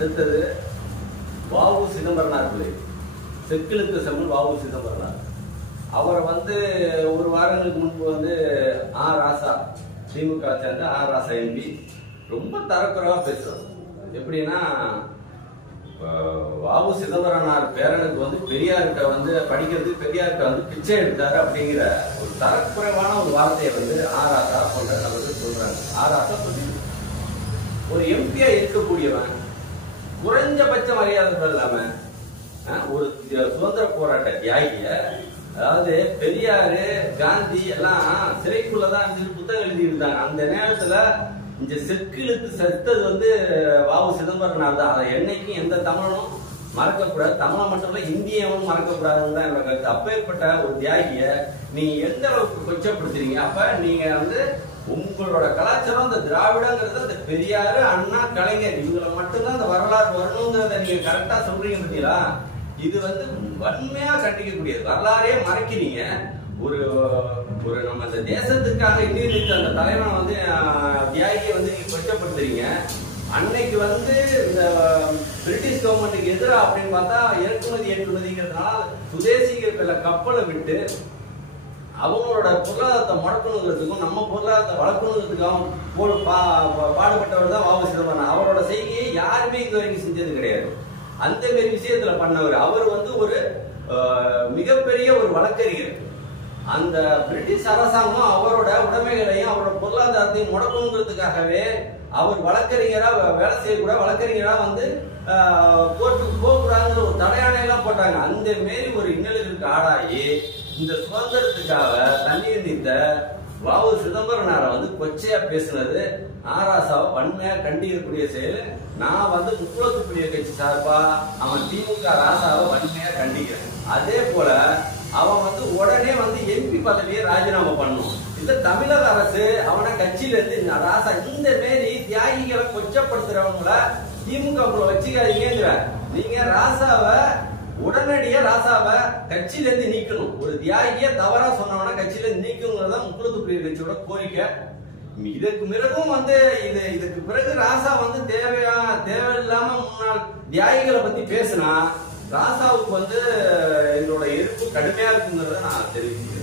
அடுத்தது வ.உ. சிதம்பரனார் பிள்ளை, செக்கிழுத்து செம்மல் வ.உ. சிதம்பரனார். அவரை வந்து ஒரு வாரங்களுக்கு முன்பு வந்து ராசா, திமுக சேர்ந்த ராசா எம்பி ரொம்ப தரக்குறைவா பேசுறாரு. எப்படின்னா, வ.உ. சிதம்பரனார் பேரனுக்கு வந்து பெரியார்கிட்ட வந்து படிக்கிறதுக்கு பெரியார்கிட்ட வந்து பிச்சை எடுத்தாரு அப்படிங்கிற ஒரு தரக்குறைவான ஒரு வார்த்தையை வந்து ராசா போன்ற நபர்கள் சொல்றாங்க. ராசா சொல்லி ஒரு எம்பியா இருக்கக்கூடியவன் குறைஞ்சபட்ச மரியாதை இல்லாம ஒரு சுதந்திர போராட்ட தியாகிய, அதாவது பெரியாரு காந்தி எல்லாம் சிறைக்குள்ளதான் இருந்து புத்தகம் எழுதி இருந்தாங்க. அந்த நேரத்துல இந்த செக்கிழுத்து செத்தது வந்து வ.உ. சிதம்பரனார் தான். அதை என்னைக்கும் எந்த தமிழனும் மறக்கக்கூடாது. தமிழை மட்டும் இல்ல, இந்தியவும் மறக்கக்கூடாதுன்னு தான் என்னோட கருத்து. அப்பேற்பட்ட ஒரு தியாகிய நீங்க எந்த அளவுக்கு கொச்சப்படுத்துறீங்க? அப்ப நீங்க வந்து உங்களோட கலாச்சாரம் அந்த திராவிடங்கிறது அந்த பெரியாரு, அண்ணா, கலைஞர் இவங்களை மட்டும்தான் அந்த வரலாறு வரணுங்கிறத நீங்க கரெக்டா சொல்றீங்க பார்த்தீங்களா? இது வந்து வன்மையா கண்டிக்கக்கூடியது. வரலாறே மறைக்கிறீங்க. ஒரு ஒரு நம்ம இந்த தேசத்துக்காக இன்னிருந்த அந்த தலைவனை வந்து தியாகியை வந்து நீங்க கொச்சப்படுத்துறீங்க. அன்னைக்கு வந்து இந்த பிரிட்டிஷ் கவர்மெண்ட்டுக்கு எதிராக அப்படின்னு பார்த்தா இறக்குமதி ஏற்றுமதிங்கிறதுனால சுதேசிங்கிற கப்பலை விட்டு அவங்களோட பொருளாதாரத்தை முடக்கணுங்கிறதுக்கும் நம்ம பொருளாதாரத்தை வளர்க்கணுங்கிறதுக்காகவும் பாடுபட்டவர் தான் வ.உ. சிதம்பரனார். அவரோட செய்கையை யாருமே இது வரைக்கும் செஞ்சது கிடையாது. அந்த மாதிரி விஷயத்துல பண்ணவர். அவர் வந்து ஒரு மிகப்பெரிய ஒரு வழக்கறிஞர். அந்த பிரிட்டிஷ் அரசாங்கம் அவரோட உடைமைகளையும் அவரோட பொருளாதாரத்தையும் முடக்கணுங்கிறதுக்காகவே அவர் வழக்கறிஞரா வேலை செய்யக்கூட, வழக்கறிஞரா வந்து கோர்ட்டுக்கு போகக்கூடாதுங்கிற ஒரு தடையானையெல்லாம் போட்டாங்க. அந்த மாரி ஒரு இன்னலுக்கு ஆளாகி இந்த சுதந்திரத்துக்காக தண்ணீர் நீத்த வ.உ. சிதம்பரனாரை வந்து கொச்சையா பேசுனது ராசாவை வன்மையா கண்டிக்கக்கூடிய செயல். நான் வந்து முக்குளத்து புலிய கட்சி சார்பா அவன் திமுக ராசாவை வன்மையா கண்டிக்கிறேன். அதே போல அவன் வந்து உடனே வந்து எம்பி பதவியை ராஜினாமா பண்ணும். இந்த தமிழக அரசு அவனை கட்சியில இருந்து ராசா இந்த மாரி தியாகிகளை கொச்சப்படுத்துறவங்கள திமுக வச்சுக்காதீங்க. நீங்க ராசாவை உடனடியா ராசாவை கட்சியில இருந்து நீக்கணும். ஒரு தியாகிய தவறா சொன்னவன கட்சியில இருந்து நீக்கணுங்கிறதா முக்குளத்து புலிகள் கட்சியோட கோரிக்கை. இதுக்கு பிறகும் வந்து இதுக்கு பிறகு ராசா வந்து தேவையில்லாம முன்னாள் தியாகிகளை பத்தி பேசினா ராசாவுக்கு வந்து என்னோட எதிர்ப்பு கடுமையா இருக்குங்கிறத நான் தெரிவிக்கிறேன்.